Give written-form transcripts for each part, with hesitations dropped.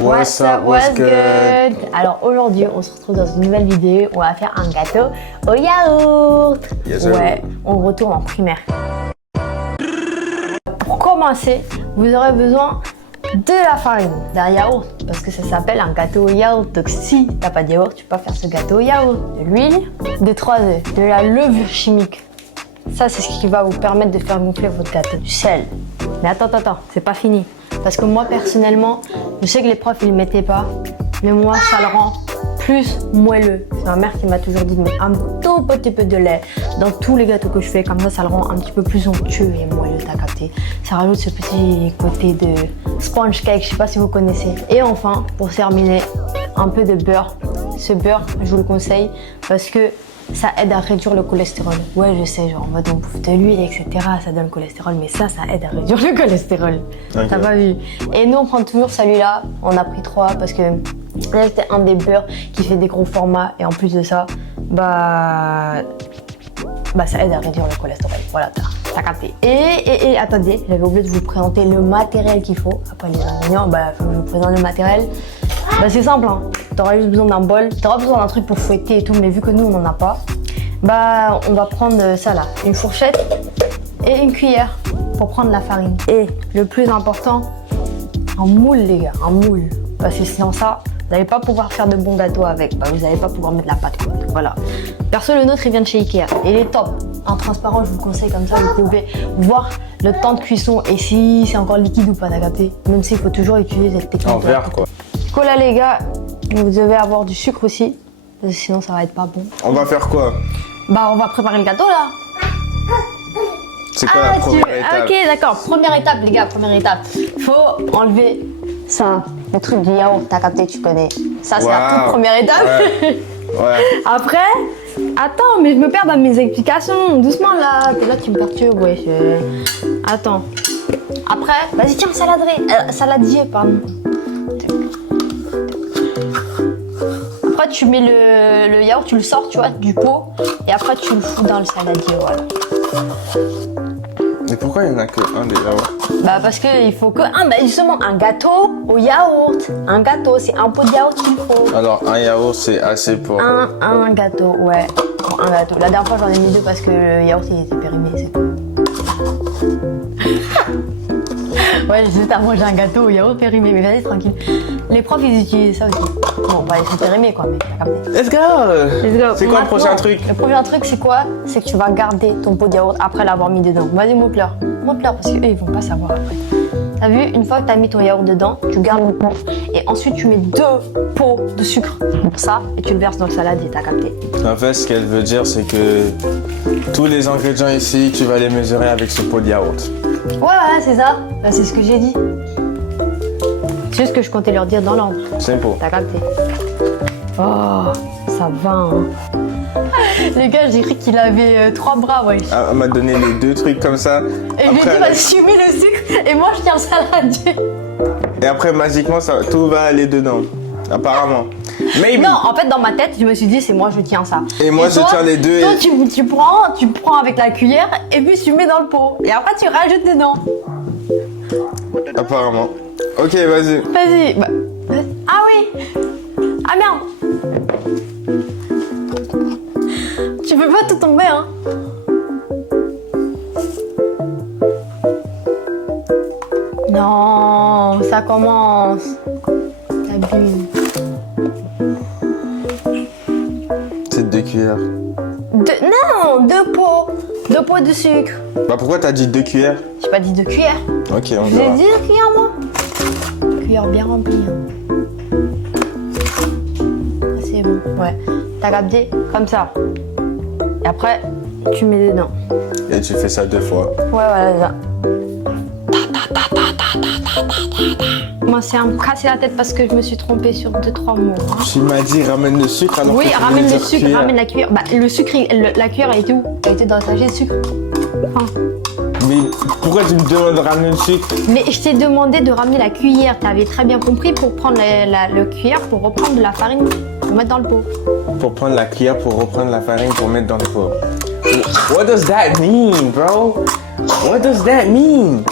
What's up, what's good? Alors aujourd'hui, on se retrouve dans une nouvelle vidéo. On va faire un gâteau au yaourt. Yes, sir. Ouais, on retourne en primaire. Pour commencer, vous aurez besoin de la farine, d'un yaourt, parce que ça s'appelle un gâteau au yaourt. Donc si t'as pas de yaourt, tu peux pas faire ce gâteau au yaourt. De l'huile, de 3 œufs, de la levure chimique. Ça, c'est ce qui va vous permettre de faire gonfler votre gâteau. Du sel. Mais attends, c'est pas fini. Parce que moi, personnellement, je sais que les profs, ils ne mettaient pas. Mais moi, ça le rend plus moelleux. C'est ma mère qui m'a toujours dit de mettre un tout petit peu de lait dans tous les gâteaux que je fais. Comme ça le rend un petit peu plus onctueux et moelleux, t'as capté. Ça rajoute ce petit côté de sponge cake, je sais pas si vous connaissez. Et enfin, pour terminer, un peu de beurre. Ce beurre, je vous le conseille parce que ça aide à réduire le cholestérol. Ouais, je sais, genre, on va donc bouffer de l'huile, etc. Ça donne le cholestérol, mais ça aide à réduire le cholestérol. Okay. T'as pas vu? Et nous, on prend toujours celui-là. On a pris 3 parce que là, c'était un des beurres qui fait des gros formats. Et en plus de ça, ça aide à réduire le cholestérol. Voilà, t'as capté. Et attendez, j'avais oublié de vous présenter le matériel qu'il faut. Après les ingrédients, faut que je vous présente le matériel. C'est simple, hein. T'auras juste besoin d'un bol, t'auras besoin d'un truc pour fouetter et tout, mais vu que nous on n'en a pas, on va prendre ça là, une fourchette et une cuillère pour prendre la farine. Et le plus important, un moule les gars, un moule. Parce que sinon ça, vous n'allez pas pouvoir faire de bons gâteaux avec, vous n'allez pas pouvoir mettre la pâte quoi. Voilà. Perso le nôtre il vient de chez Ikea, et il est top. En transparent, je vous conseille comme ça, vous pouvez voir le temps de cuisson et si c'est encore liquide ou pas, t'as capté. Même s'il faut toujours utiliser cette technique. En verre quoi. Du coup là les gars, vous devez avoir du sucre aussi, parce que sinon ça va être pas bon. On va faire quoi? On va préparer le gâteau là. C'est quoi la première étape? Ok d'accord, première étape les gars, première étape. Faut enlever ça, le truc du yaourt, t'as capté, tu connais. Ça c'est la toute première étape. Ouais. Après, attends, mais je me perds dans mes explications. Doucement là, t'es là tu me perturbes, ouais. Attends. Après, vas-y tiens, saladier, pardon. Après tu mets le yaourt, tu le sors, tu vois, du pot. Et après tu le fous dans le saladier, voilà. Mais pourquoi il n'y en a que un des yaourts? Parce qu'il faut que justement un gâteau au yaourt. Un gâteau, c'est un pot de yaourt qu'il faut. Alors un yaourt c'est assez pour... Un gâteau, ouais. Pour un gâteau. La dernière fois j'en ai mis 2 parce que le yaourt il était périmé, c'est tout. Ouais, juste à manger un gâteau au yaourt périmé, mais vas-y tranquille. Les profs ils utilisent ça aussi. Bon, ils sont périmés quoi, mais t'as capté. Let's go! C'est quoi le prochain truc? Le prochain truc c'est quoi? C'est que tu vas garder ton pot de yaourt après l'avoir mis dedans. Vas-y montre-leur parce qu'eux ils vont pas savoir après. T'as vu, une fois que t'as mis ton yaourt dedans, tu gardes le pot et ensuite tu mets 2 pots de sucre pour ça et tu le verses dans le saladier, t'as capté. En fait, ce qu'elle veut dire, c'est que tous les ingrédients ici, tu vas les mesurer avec ce pot de yaourt. Ouais, c'est ça. C'est ce que j'ai dit. C'est juste que je comptais leur dire dans l'ordre. Simple. T'as capté. Oh, ça va, hein. Les gars, j'ai cru qu'il avait 3 bras, ouais. Elle m'a donné les 2 trucs comme ça. Et je lui ai dit, vas-y, tu mets le sucre et moi je tiens le saladier. Et après, magiquement, tout va aller dedans. Apparemment. Maybe. Non, en fait, dans ma tête, je me suis dit, c'est moi, je tiens ça. Et moi, je tiens les 2. Toi, tu prends avec la cuillère et puis tu mets dans le pot. Et après, tu rajoutes dedans. Apparemment. Ok, vas-y. Vas-y. Ah oui. Ah merde. Tu peux pas tout tomber, hein. Non, ça commence. T'abuses. C'est 2 cuillères. Non, 2 pots. 2 pots de sucre. Pourquoi t'as dit 2 cuillères? J'ai pas dit 2 cuillères. Ok, on J'ai verra. dit 2 cuillères, moi. Cuillère bien remplie. Hein. C'est bon, ouais. T'as capté? Comme ça. Et après, tu mets dedans. Et tu fais ça 2 fois. Ouais, voilà, c'est ça. Moi, c'est à me casser la tête parce que je me suis trompée sur 2-3 mots. Hein. Tu m'as dit ramène le sucre alors que tu ramène voulais le dire sucre, cuillère. ramène la cuillère. Le sucre, la cuillère, elle était où? Elle était dans le sachet de sucre. Enfin. Mais pourquoi tu me demandes de ramener le sucre? Mais je t'ai demandé de ramener la cuillère. T'avais très bien compris pour prendre le cuillère pour reprendre de la farine pour mettre dans le pot. Pour prendre la cuillère pour reprendre la farine pour mettre dans le pot. What does that mean, bro? What does that mean?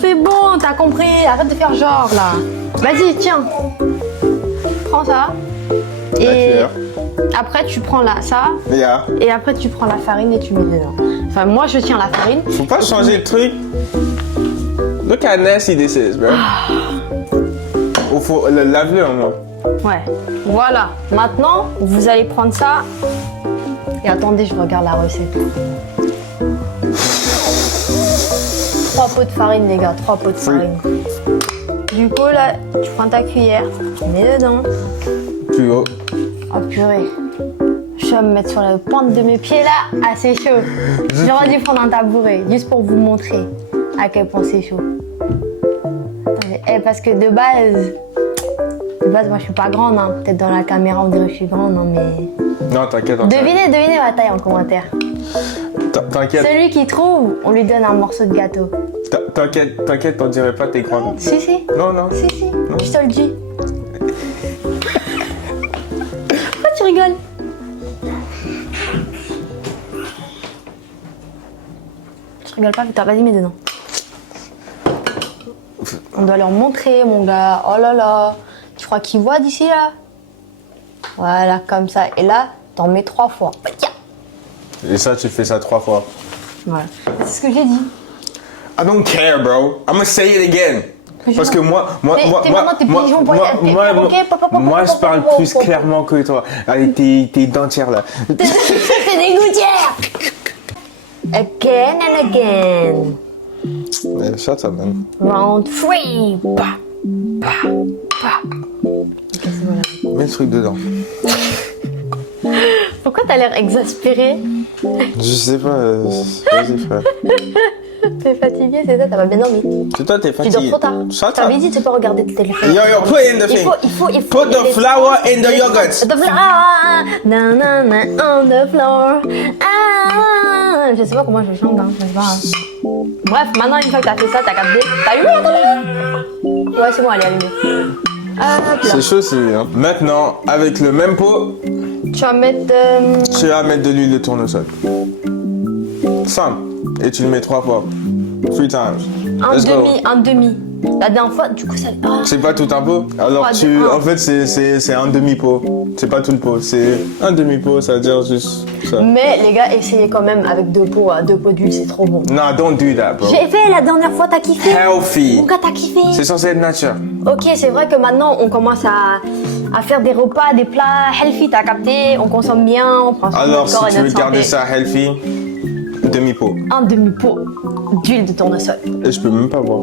C'est bon, t'as compris. Arrête de faire genre là. Vas-y, tiens. Prends ça. Et D'accord. après, tu prends là, ça. Yeah. Et après, tu prends la farine et tu mets dedans. Enfin, moi, je tiens la farine. Faut pas changer le truc. Look how nasty this is, bro. Ou faut le laver en moi. Ouais. Voilà. Maintenant, vous allez prendre ça. Et attendez, je regarde la recette. 3 pots de farine, les gars. 3 pots de farine. Du coup, là, tu prends ta cuillère, tu mets dedans. Plus haut. Oh purée. Je vais me mettre sur la pointe de mes pieds là. Ah, c'est chaud. J'aurais dû prendre un tabouret, juste pour vous montrer à quel point c'est chaud. Attendez. Parce que de base, moi je suis pas grande. Hein. Peut-être dans la caméra on dirait que je suis grande, hein, mais. Non, t'inquiète. Devinez ma taille en commentaire. T'inquiète. Celui qui trouve, on lui donne un morceau de gâteau. T'inquiète, t'en dirais pas t'es grande. Si, si. Non, non. Si, si. Je te le dis. Pourquoi tu rigoles? Je rigole pas, putain, vas-y, mets dedans. On doit leur montrer, mon gars. Oh là là. Tu crois qu'ils voient d'ici là? Voilà, comme ça. Et là, t'en mets 3 fois. Tiens. Et ça, tu fais ça 3 fois. Voilà. C'est ce que j'ai dit. I don't care, bro. I'm gonna say it again. Parce que moi, je parle plus clairement que toi. Allez, tes dentières là. C'est des gouttières. Again and again. Shut up, man. Round 3. Bah, bah, bah. Mets le truc dedans. Pourquoi t'as l'air exaspéré? Je sais pas. Vas-y, frère. T'es fatigué, c'est ça? T'as pas bien dormi? C'est toi, t'es Tu fatigué. dors trop tard. Shut T'avais up. dit de pas regarder le téléphone. Yo, put it in the thing. Il faut. Put the flour in the yogurt. The flour, na na na, on the floor. Ah, je sais pas comment je chante, hein. C'est pas grave. Bref, maintenant une fois que t'as fait ça, t'as capté. T'as eu Ouais, c'est bon, allez, allumez. Hop là. C'est chaud, c'est hein. Maintenant, avec le même pot, Tu vas mettre. tu vas mettre de l'huile de tournesol. Simple. Et tu le mets 3 fois. 3 times. Let's go. Un demi. La dernière fois, du coup, ça. Ah. C'est pas tout un pot. Alors en fait, c'est un demi-pot. C'est pas tout le pot. C'est un demi-pot, ça veut dire juste ça. Mais les gars, essayez quand même avec 2 pots. 2 pots d'huile, c'est trop bon. Non, don't do that, bro. J'ai fait la dernière fois, t'as kiffé. Healthy. Mon gars, t'as kiffé. C'est censé être nature. Ok, c'est vrai que maintenant, on commence à faire des repas, des plats healthy, t'as capté. On consomme bien, on prend soin de Alors, notre si corps et tu veux notre garder santé. ça healthy, demi-pot. Un demi-pot d'huile de tournesol. Et je peux même pas boire.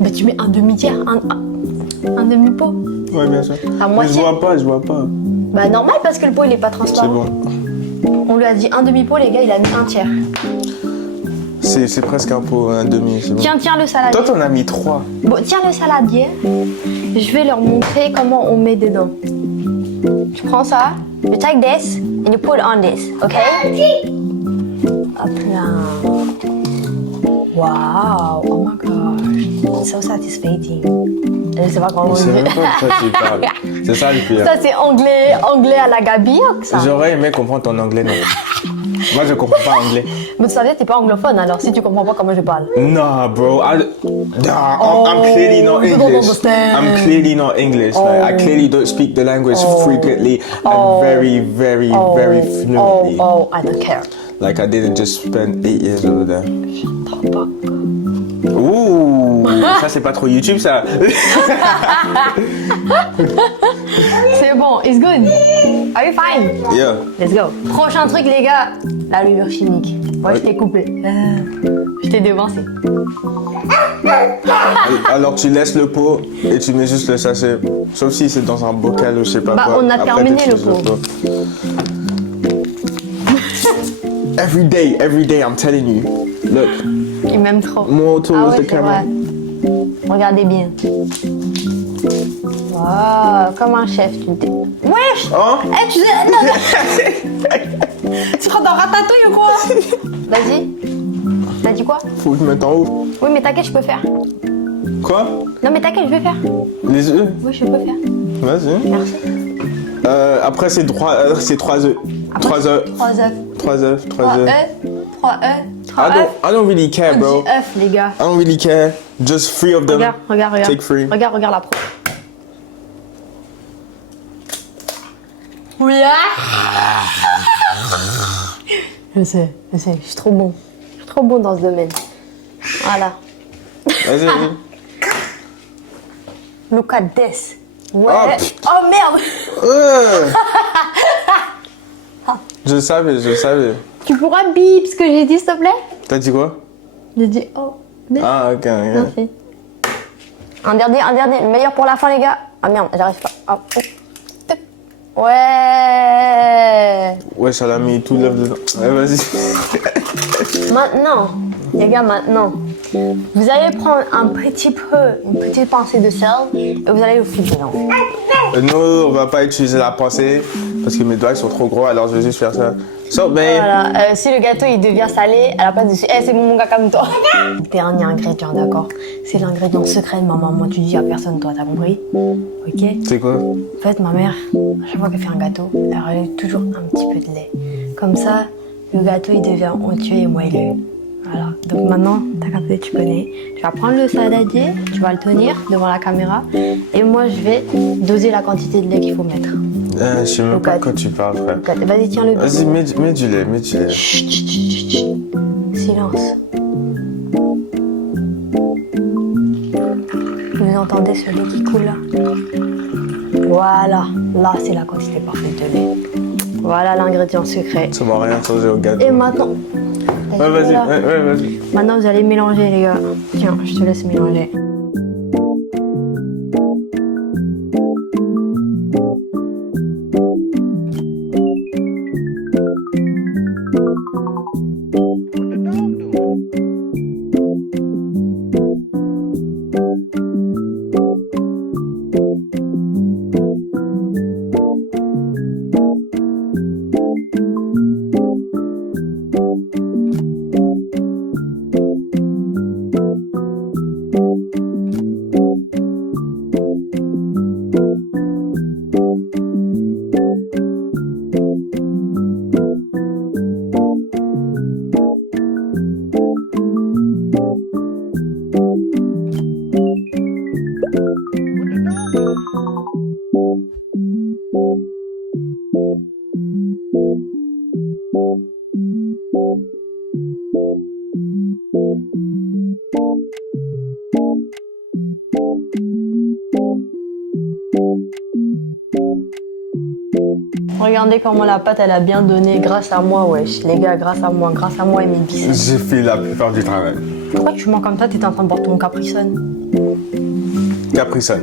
Bah, tu mets un demi-tiers, un demi-pot. Ouais, bien sûr. À Mais moitié. je vois pas. Bah, normal parce que le pot, il est pas C'est transparent. bon. On lui a dit un demi-pot, les gars, il a mis un tiers. C'est presque un pot, un demi, c'est bon. Tiens le saladier. Toi, t'en as mis 3. Bon, tiens le saladier. Je vais leur montrer comment on met dedans. Tu prends ça, you take this and you put on this, ok? Hop là. Wow, oh my gosh, it's so satisfying. Je sais pas comment On on sait dit. même pas de quoi tu parles. C'est ça le pire. Ça c'est anglais à la Gabi, ça. J'aurais aimé comprendre ton anglais, non. Moi, je comprends pas anglais. Mais tu savais, t'es pas anglophone alors si tu comprends pas comment je parle. Nah, bro. I'm Oh, clearly not you don't English. understand. I'm clearly not English. Like, I clearly don't speak the language frequently and very, very, very fluently. Oh, I don't care. Like, I didn't just spend 8 years over there. Trop pas. Ouh, ça c'est pas trop YouTube ça. C'est bon, it's good. Are you fine? Yeah. Let's go. Prochain truc, les gars, la levure chimique. Moi, je t'ai coupé. Je t'ai devancé. Alors tu laisses le pot et tu mets juste le sachet. Sauf si c'est dans un bocal ou je sais pas Bah, quoi. on a Après, terminé tu le utilises pot. Every day, I'm telling you. Look, Il m'aime trop. more towards Ah ouais, the c'est camera. vrai. Regardez bien. Wow, comme un chef, tu t'es. Wesh! Oh. Eh, tu sais. Non, non. Tu crois dans Ratatouille ou quoi? Vas-y. T'as dit quoi? Faut que je mette en haut. Oui, mais t'inquiète, je peux faire. Quoi? Non, mais t'inquiète, je vais faire. Les œufs? Oui, je peux faire. Vas-y. Merci. Après c'est 3 œufs. 3 œufs. 3 œufs. 3 œufs. 3 3 œufs. œufs. 3 œufs. I don't really care, On bro. dit œuf, les gars. I don't really care. Just 3 of them. Regarde, regarde, regarde. Take 3. Regarde, regarde la pro. Oui. Je sais, je suis trop bon. Je suis trop bon dans ce domaine. Voilà. Vas-y, vas-y. Look at this. Ouais. Oh, Oh merde. Je savais, je savais. Tu pourras bip ce que j'ai dit, s'il te plaît? T'as dit quoi? J'ai dit oh merde. Ah, ok, ok. Merci. Un dernier. Le meilleur pour la fin, les gars. Ah merde, j'arrive pas. Ah, oh. Ouais. Ouais, ça l'a mis tout l'œuf dedans. Ouais, vas-y. Maintenant, les gars, maintenant, vous allez prendre un petit peu, une petite pincée de sel et vous allez le foutre dedans. Non, on va pas utiliser la pensée parce que mes doigts ils sont trop gros, alors je vais juste faire ça. So, babe. Voilà. Si le gâteau il devient salé, à la place de c'est bon mon gars comme toi. Dernier ingrédient, d'accord? C'est l'ingrédient secret de ma maman. Tu dis à personne, toi, t'as compris? Ok? C'est quoi? En fait, ma mère, à chaque fois qu'elle fait un gâteau, elle rajoute toujours un petit peu de lait. Comme ça, le gâteau il devient onctueux et moelleux. Voilà. Donc maintenant, t'as capté, tu connais. Tu vas prendre le saladier, tu vas le tenir devant la caméra. Et moi, je vais doser la quantité de lait qu'il faut mettre. Je sais même pas de quoi tu parles, frère. Vas-y, tiens le. Vas-y, mets du lait, mets du lait. Chut, chut, chut, chut. Silence. Vous entendez ce lait qui coule là? Voilà. Là, c'est la quantité parfaite de lait. Voilà l'ingrédient secret. Ça m'a rien changé au gâteau. Et maintenant. Ouais, vas-y, ouais, vas-y. Maintenant, vous allez mélanger, les gars. Tiens, je te laisse mélanger. Regardez comment la pâte elle a bien donné grâce à moi, wesh. Les gars, grâce à moi et mes biceps. J'ai fait la plupart du travail. Pourquoi tu mens comme ça? T'étais en train de boire ton Capri-Sun. Capri-Sun.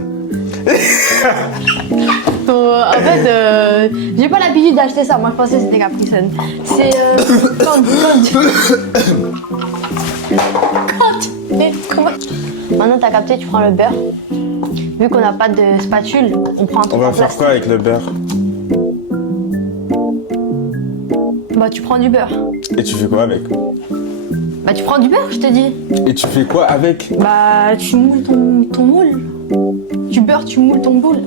En fait, j'ai pas l'habitude d'acheter ça. Moi, je pensais que c'était Capri-Sun. C'est Maintenant, t'as capté, tu prends le beurre. Vu qu'on n'a pas de spatule, on prend un truc On va en faire plastique. quoi avec le beurre? Bah, tu prends du beurre. Et tu fais quoi avec? Bah, tu prends du beurre, je te dis. Et tu fais quoi avec? Bah, tu moules ton moule. Du beurre, tu moules ton moule.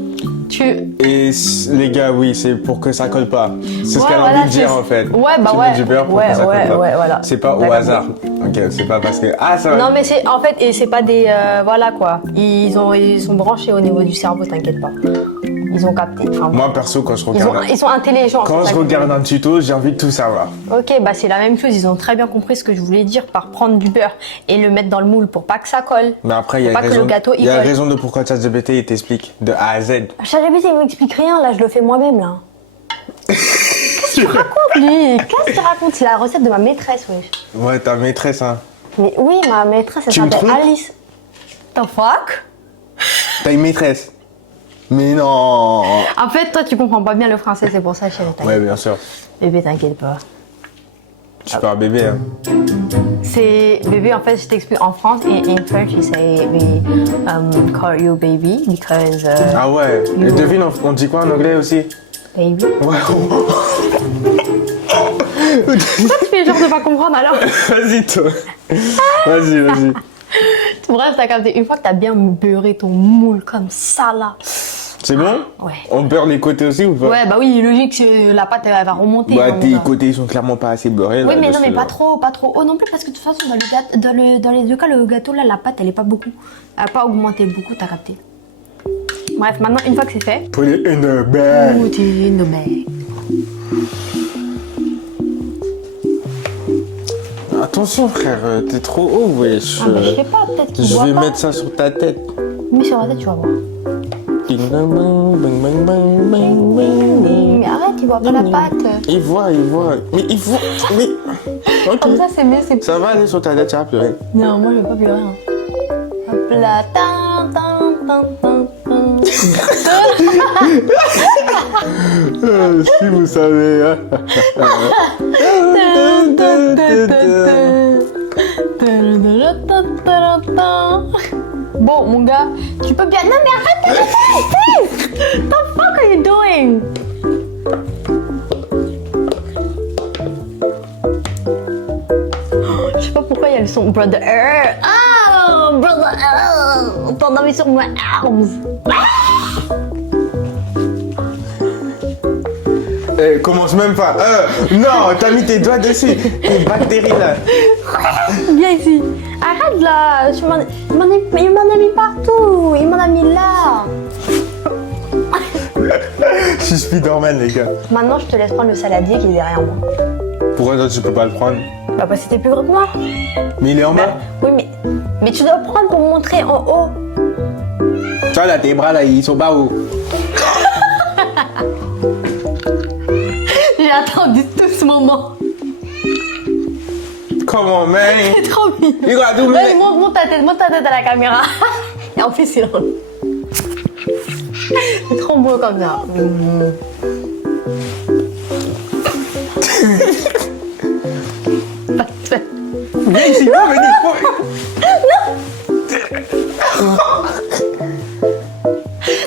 Et les gars, oui, c'est pour que ça colle pas. C'est ce qu'elle a voilà, envie de dire en fait. Ouais, bah tu ouais. mets du beurre pour ouais, que ça ouais, colle pas. ouais, voilà. C'est pas au D'accord. hasard. Ok, c'est pas parce que. Ah, ça va. Non, mais c'est en fait, et c'est pas des. Voilà quoi. Ils sont branchés au niveau du cerveau, t'inquiète pas. Ils ont capté. Enfin, Moi perso, quand je regarde. ils sont intelligents. Quand je regarde un tuto, j'ai envie de tout savoir. Ok, bah c'est la même chose. Ils ont très bien compris ce que je voulais dire par prendre du beurre et le mettre dans le moule pour pas que ça colle. Mais après, il y a Pour une pas que raison. le gâteau, Il y a une colle. raison de pourquoi ChatGPT il t'explique de A à Z. ChatGPT, il m'explique rien. Là, je le fais moi-même là. Qu'est-ce que tu racontes, lui? Qu'est-ce que tu racontes? C'est la recette de ma maîtresse, wesh. Ouais, ta maîtresse, hein. Mais oui, ma maîtresse, elle Tu me s'appelle trompes? Alice. The fuck? T'as une maîtresse. Mais non. En fait, toi, tu comprends pas bien le français, c'est pour ça, chérie. Ouais, bien sûr. Bébé, t'inquiète pas. Tu parles bébé, hein. C'est bébé, en fait, je t'explique en France, in French, you say we call you baby because Ah ouais. Et devine, on dit quoi en anglais aussi? baby. Ouais. Pourquoi tu fais genre de pas comprendre alors? Vas-y, toi. Vas-y, vas-y. Bref, t'as capté. Une fois que t'as bien beurré ton moule comme ça là, C'est bon? Ouais. On beurre les côtés aussi ou pas? Ouais, bah oui, logique, la pâte elle va remonter. Bah, hein, tes déjà. côtés ils sont clairement pas assez beurrés. Oui, là, mais de non, mais ce- pas trop haut non plus, parce que de toute façon, dans les deux cas, le gâteau là, la pâte elle est pas beaucoup. Elle a pas augmenté beaucoup, t'as capté. Bref, maintenant, une fois que c'est fait, Put it in the bag. put it in the bag. Attention frère, t'es trop haut, wesh. Ah, bah, je sais pas, peut-être qu'il Je voit vais pas. mettre ça sur ta tête. Mais sur la tête, tu vas voir. Ding dong bang, bang bang bang bang bang bang. Mais arrête, il voit pas la pâte. Il voit. Mais il voit. Mais. Ok. Comme ça, c'est mieux, c'est Ça va aller sur ta tête, ça va pleurer. Non, moi, je vais pas pleurer. Hein. Hop là, tan, tan, tan, tan, tan. Si vous savez. Hein. Bon, mon gars, tu peux bien. Non, mais arrête, What the fuck are you doing? Je sais pas pourquoi il y a le son brother. Oh, brother. T'en avais sur my arms. Eh, commence même pas. Non, t'as mis tes doigts dessus. Les bactéries là. Viens ici. Arrête là. Il m'en a mis partout. Il m'en a mis là. Je suis Spider-Man, les gars. Maintenant, je te laisse prendre le saladier qui est derrière moi. Pourquoi toi tu peux pas le prendre? Bah, parce que t'es plus gros que moi. Mais il est en bas. Oui, mais tu dois le prendre pour me montrer en haut. Tu vois là, tes bras là, ils sont pas hauts. J'ai attendu tout ce moment. Comment, man? C'est trop mignon. You gotta do me. Vas-y, monte ta tête à la caméra. Et en plus, c'est drôle. C'est trop beau comme ça. Parfait. Viens ici, viens, venez.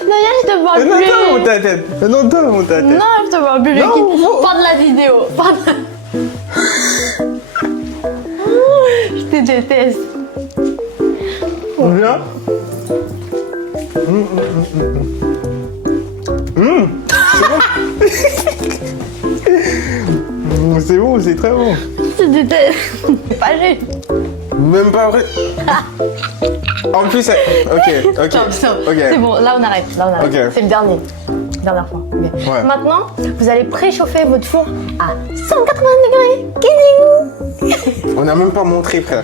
Non, viens, je te parle Non, plus. toi, monte ta tête. Non, toi, monte ta tête. Non, je te parle plus. Non, faut- Pas de la vidéo. Pas de... Je te déteste. Viens. C'est bon, c'est très bon. Je te déteste. C'est pas juste. Même pas vrai. En plus, ok. Stop. Ok. C'est bon, là on arrête. Ok. C'est le dernier. Dernière fois. Ok. Ouais. Maintenant, vous allez préchauffer votre four à 180 degrés. Kidding. On n'a même pas montré, frère.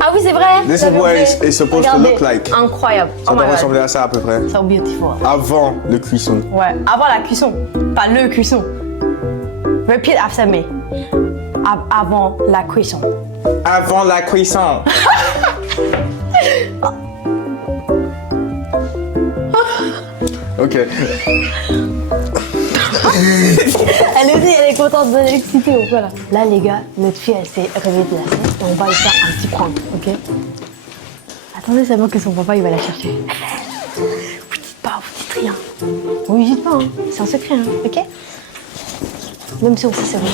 Ah oui, c'est vrai. This Vous is avez what oublié. it's supposed to Regardez. look like. Incroyable. Ça Oh doit my God. ressembler à ça à peu près. So beautiful. Avant le cuisson. Ouais, avant la cuisson. Pas le cuisson. Repeat after me. Avant la cuisson. Avant la cuisson. Ok. Elle aussi, elle est contente de l'exciter ou quoi là. Là les gars, notre fille elle s'est réveillée de la sieste et on va lui faire un petit prank, ok? Attendez seulement que son papa il va la chercher. Vous dites pas, vous dites rien. Vous lui dites pas, hein. C'est un secret, hein, ok? Même si on sait c'est vrai.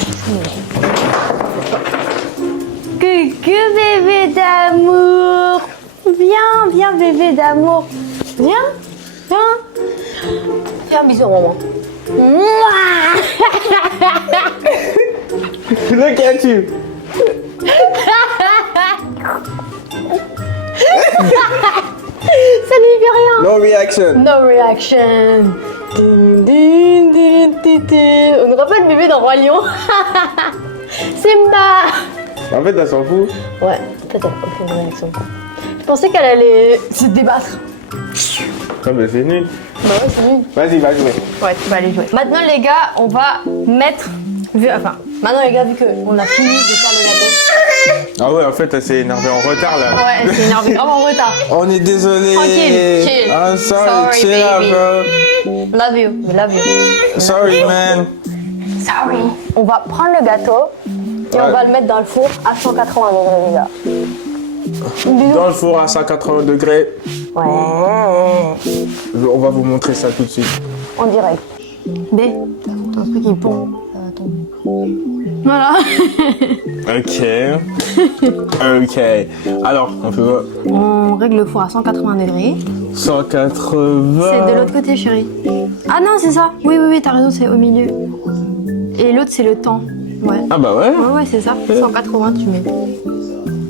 Coucou bébé d'amour. Viens bébé d'amour. Viens. Fais un bisou à maman. Mouah. Look at you. Ça lui fait rien. No reaction. No reaction. On ne pas le bébé dans Roi Lion. Simba. En fait, elle s'en fout. Ouais, peut-être aucune réaction. Je pensais qu'elle allait se débattre. Ah, mais c'est nul. Bah ouais, c'est nul. Vas-y, va jouer. Ouais, tu vas aller jouer. Maintenant les gars, on va mettre... Maintenant les gars, vu qu'on a fini de faire le gâteau. Ah ouais, en fait, elle s'est énervée en retard là. Ouais, c'est énervé, vraiment en retard. On est désolé. Tranquille, chill. I'm sorry, Sorry, chill out, baby. bro. Love you, we love you. Sorry, man. Sorry. On va prendre le gâteau et on va le mettre dans le four à 180 degrés les gars. Bisous. Dans le four à 180 degrés. Ouais, On va vous montrer ça tout de suite. en direct. B, ton truc il pond. Ça va tomber. Voilà. Ok. Ok. Alors, on peut... On règle le four à 180 degrés. 180. C'est de l'autre côté, chérie. Ah non, c'est ça. Oui, t'as raison, c'est au milieu. Et l'autre, c'est le temps. Ouais. Ah bah ouais. Ouais, c'est ça. 180, tu mets.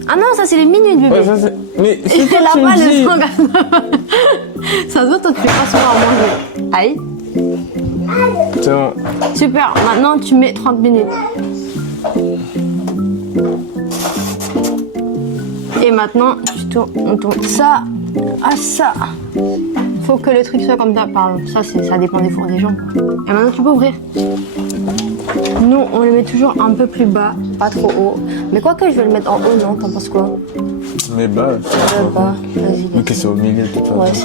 Ah non, ça, c'est les minutes, bébé. Ouais, ça, c'est... Mais c'est toi qui là-bas, me dis. le 180. Ça se voit, toi, tu fais pas souvent à manger. Aïe. C'est bon. Super. Maintenant, tu mets 30 minutes. Et maintenant, on tourne ça à ça. Faut que le truc soit comme ça. Pardon, ça dépend des fours des gens. Quoi. Et maintenant, tu peux ouvrir. Nous, on le met toujours un peu plus bas, pas trop haut. Mais quoi que je vais le mettre en haut, non? T'en penses quoi? Mais bah. Bas, vas-y. Mais que c'est au milieu de toute façon. Ouais, c'est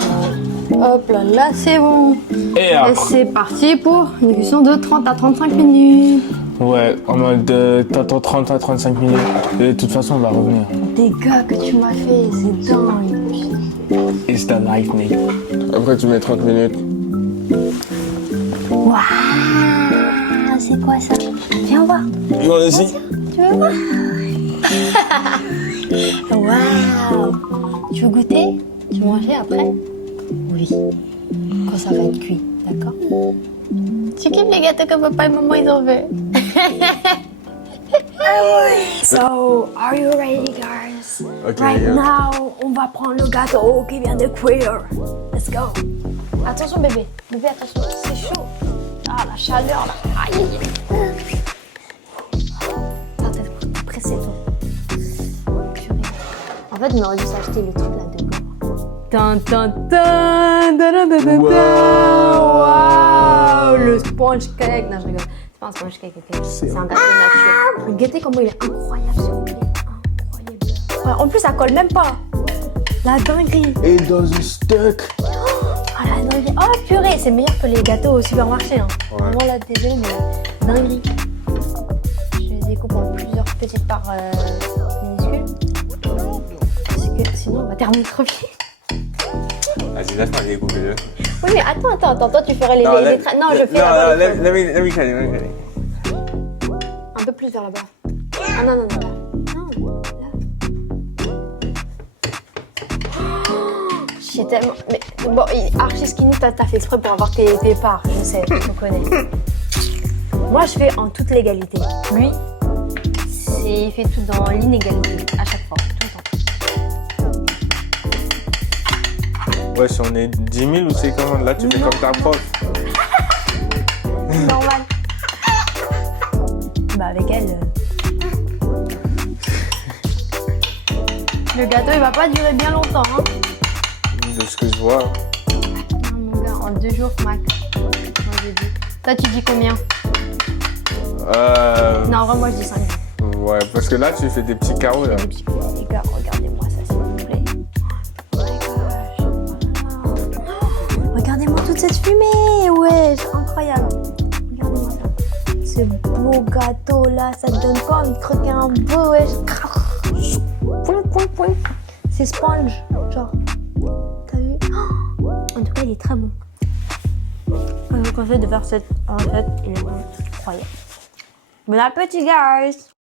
vrai. Hop là, c'est bon. Et Et après. c'est parti pour une cuisson de 30 à 35 minutes. Ouais, en mode t'attends 30 à 35 minutes. Et de toute façon, on va revenir. Des gars que tu m'as fait, c'est dingue. It's the lightning. Après, tu mets 30 minutes. Waouh, c'est quoi ça? Viens voir. Non, vas-y. Tu veux voir? Waouh. Tu veux goûter? Tu veux manger après? Oui. Quand ça va être cuit, d'accord? Tu kiffes les gâteaux que papa et maman ils ont fait? So, are you ready, guys? Okay, Right yeah. now, on va prendre le gâteau qui vient de cuire. Let's go. Attention, bébé. Bébé, attention, c'est chaud. Ah, la chaleur, là. Aïe. Ah, t'es pressé, toi. Purée. En fait, on aurait dû s'acheter le truc là de Waouh, le sponge cake. Non, je rigole. C'est pas un sponge cake, ok. C'est un gâteau nature. Regardez comment il est incroyable, s'il vous plaît. Incroyable. Ouais, en plus, ça colle même pas. La dinguerie. It doesn't stuck. Oh, la dinguerie. Oh, purée, c'est meilleur que les gâteaux au supermarché. Hein. Ouais. Vraiment, là, désolé, mais dinguerie. Je les découpe en plusieurs petites parts minuscules. Parce que sinon, on va terminer trop vite. Vas-y, laisse-moi découper le. Oui, mais attends, toi tu ferais les Non, Non, je fais là-bas. let me cut it. Un peu plus vers là-bas. Ah non, non, là. Je suis tellement... Mais bon, archi skinny, t'as fait exprès pour avoir tes parts, je sais, je te connais. Moi, je fais en toute légalité. Lui, il fait tout dans l'inégalité, à chaque fois, tout le temps. Ouais, si on est 10 000 ou c'est comment? Là, tu fais comme ta prof. Normal. Bah avec elle. Le gâteau il va pas durer bien longtemps hein. De ce que je vois. Non mon gars, en 2 jours max. Moi j'ai dit. Toi tu dis combien? Non en vrai moi je dis 5 jours. Ouais, parce que là, tu fais des petits carreaux là. Des petits coups. Les gars, regardez-moi ça s'il vous plaît. Oh my gosh. Oh, regardez-moi toute cette fumée. Ouais, c'est incroyable. Regardez-moi ça. Ce beau gâteau là, ça te donne pas envie de croquer un beau, ouais. Point. C'est sponge, genre. T'as vu? Oh, en tout cas, il est très bon. Je vous conseille de faire cette recette, il est incroyable. Bon appétit, guys!